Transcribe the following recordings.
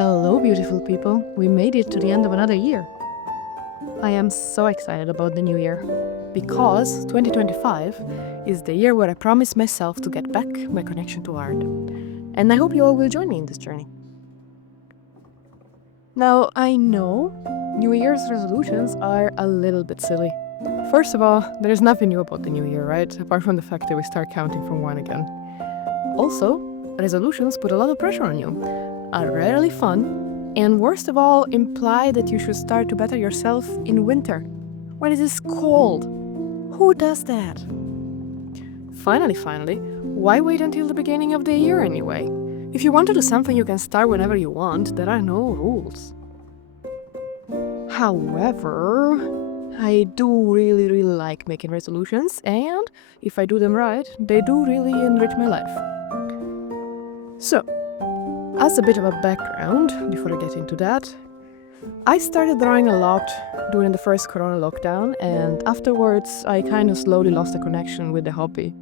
Hello, beautiful people. We made it to the end of another year. I am so excited about the new year because 2025 is the year where I promised myself to get back my connection to art. And I hope you all will join me in this journey. Now, I know New Year's resolutions are a little bit silly. First of all, there's nothing new about the new year, right? Apart from the fact that we start counting from one again. Also, resolutions put a lot of pressure on you, are rarely fun, and worst of all, imply that you should start to better yourself in winter, when it is cold. Who does that? Finally, why wait until the beginning of the year anyway? If you want to do something, you can start whenever you want. There are no rules. However, I do really like making resolutions, and if I do them right, they do really enrich my life. So, as a bit of a background, before I get into that, I started drawing a lot during the first Corona lockdown, and afterwards I kind of slowly lost the connection with the hobby.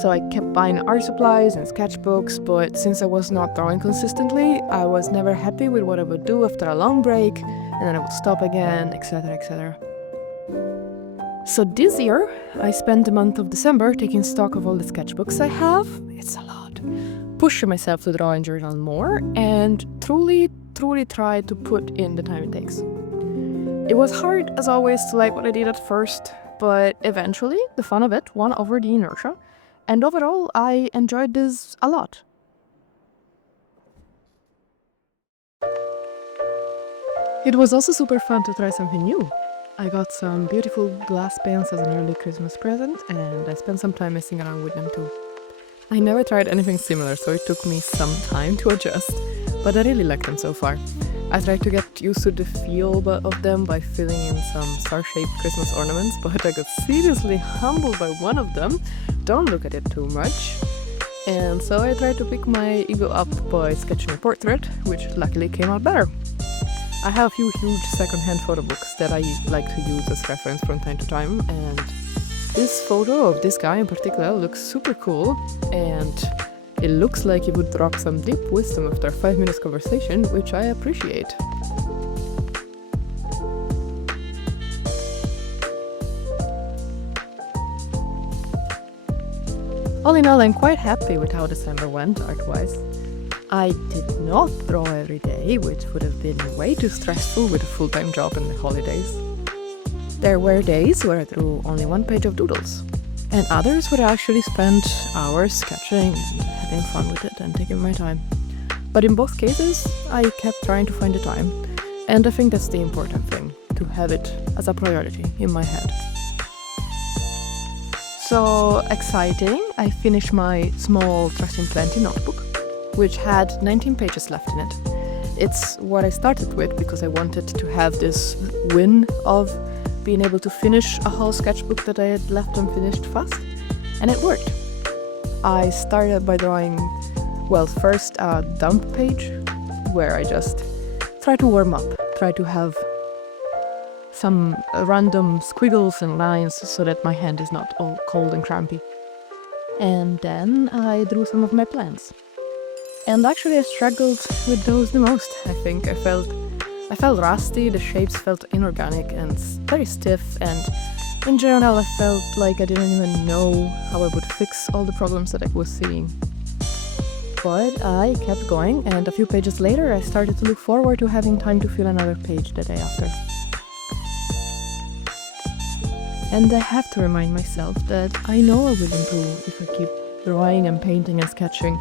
So I kept buying art supplies and sketchbooks, but since I was not drawing consistently, I was never happy with what I would do after a long break, and then I would stop again, etc. So this year, I spent the month of December taking stock of all the sketchbooks I have. It's a lot. Pushing myself to draw and journal more, and truly tried to put in the time it takes. It was hard, as always, to like what I did at first, but eventually the fun of it won over the inertia, and overall I enjoyed this a lot. It was also super fun to try something new. I got some beautiful glass pens as an early Christmas present, and I spent some time messing around with them too. I never tried anything similar, so it took me some time to adjust, but I really like them so far. I tried to get used to the feel of them by filling in some star-shaped Christmas ornaments, but I got seriously humbled by one of them. Don't look at it too much. And so I tried to pick my ego up by sketching a portrait, which luckily came out better. I have a few huge second-hand photo books that I like to use as reference from time to time, and this photo of this guy in particular looks super cool, and it looks like he would drop some deep wisdom after a 5 minutes conversation, which I appreciate. All in all, I'm quite happy with how December went art-wise. I did not draw every day, which would have been way too stressful with a full-time job and the holidays. There were days where I drew only one page of doodles, and others where I actually spent hours sketching and having fun with it and taking my time. But in both cases, I kept trying to find the time, and I think that's the important thing, to have it as a priority in my head. So exciting, I finished my small Trust in Plenty notebook, which had 19 pages left in it. It's what I started with because I wanted to have this win of being able to finish a whole sketchbook that I had left unfinished fast, and it worked. I started by drawing, first a dump page, where I just try to warm up, try to have some random squiggles and lines so that my hand is not all cold and crampy. And then I drew some of my plants. And actually I struggled with those the most, I think. I felt rusty, the shapes felt inorganic and very stiff, and in general I felt like I didn't even know how I would fix all the problems that I was seeing. But I kept going, and a few pages later I started to look forward to having time to fill another page the day after. And I have to remind myself that I know I will improve if I keep drawing and painting and sketching,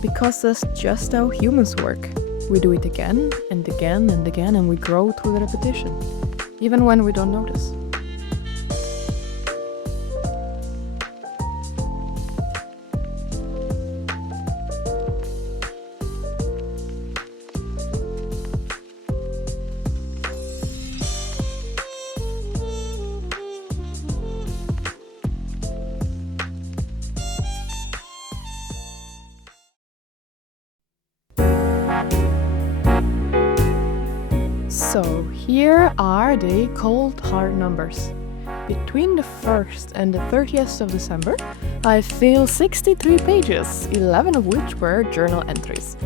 because that's just how humans work. We do it again and again and again, and we grow through the repetition, even when we don't notice. So here are the cold hard numbers. Between the 1st and the 30th of December, I filled 63 pages, 11 of which were journal entries.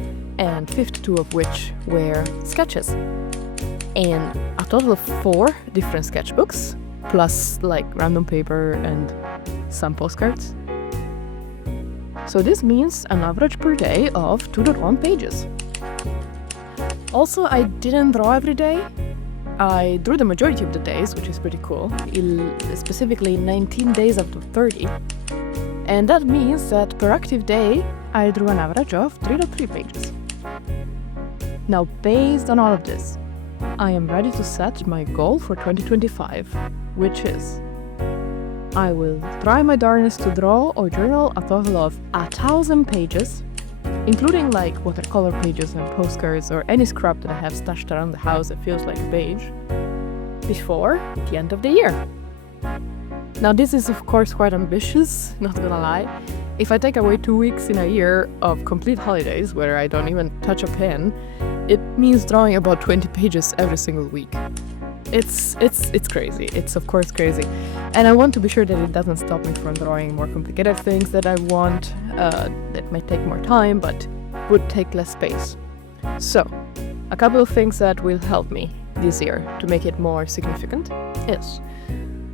and 52 of which were sketches. And a total of 4 different sketchbooks, plus like random paper and some postcards. So this means an average per day of 2.1 pages. Also, I didn't draw every day. I drew the majority of the days, which is pretty cool, specifically 19 days out of 30. And that means that per active day, I drew an average of 3.3 pages. Now, based on all of this, I am ready to set my goal for 2025, which is I will try my darnest to draw or journal a total of 1,000 pages, including like watercolor pages and postcards or any scrap that I have stashed around the house that feels like a page, before the end of the year. Now this is of course quite ambitious, not gonna lie. If I take away 2 weeks in a year of complete holidays where I don't even touch a pen, it means drawing about 20 pages every single week. It's crazy. It's of course crazy. And I want to be sure that it doesn't stop me from drawing more complicated things that I want, that might take more time but would take less space. So, a couple of things that will help me this year to make it more significant is,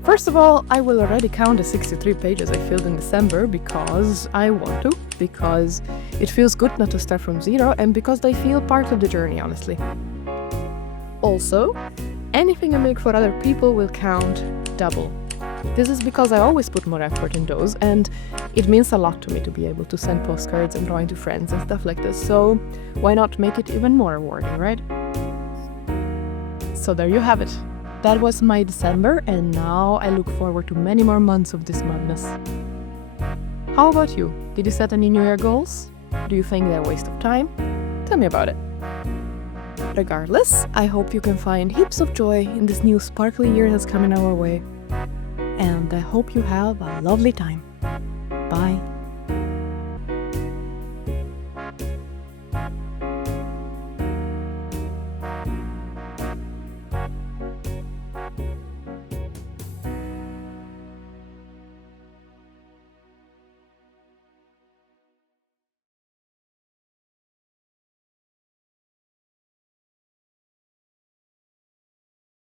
first of all, I will already count the 63 pages I filled in December because I want to, because it feels good not to start from zero, and because they feel part of the journey, honestly. Also, anything I make for other people will count double. This is because I always put more effort in those, and it means a lot to me to be able to send postcards and drawing to friends and stuff like this, so why not make it even more rewarding, right? So there you have it. That was my December, and now I look forward to many more months of this madness. How about you? Did you set any New Year goals? Do you think they're a waste of time? Tell me about it. Regardless, I hope you can find heaps of joy in this new sparkly year that's coming our way. And I hope you have a lovely time. Bye.